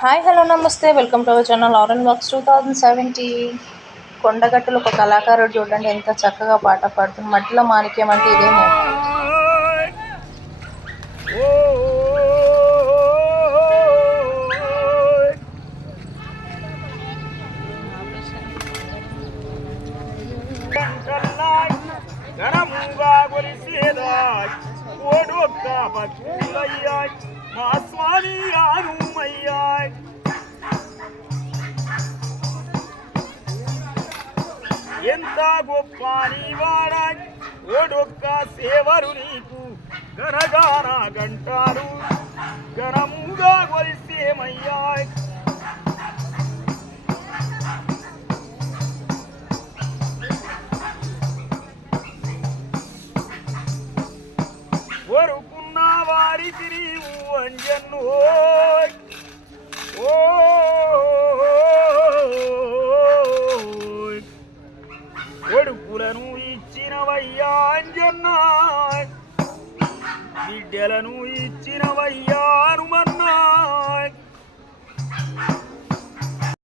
Hi hello namaste. Welcome to our channel orange box two thousand seventy. కొండగట్టులో ఒక కళాకారుడు చూడండి ఎంత చక్కగా పాట పాడుతుంది. మట్టిలో మాణిక్యం అంటే ఇదే మా స్వామి ఎంత గొప్ప నీవాడాయ్ ఓడొక్క సేవరు నీకు గనగాన గంటారు గనముగా కొలిసేమయ్యాయ్ వరుకున్న వారికి తిరిగి అంజన్ను కొడుకులను ఇచ్చినవయ్యా అంజన్న బిడ్డలను ఇచ్చినవయ్యా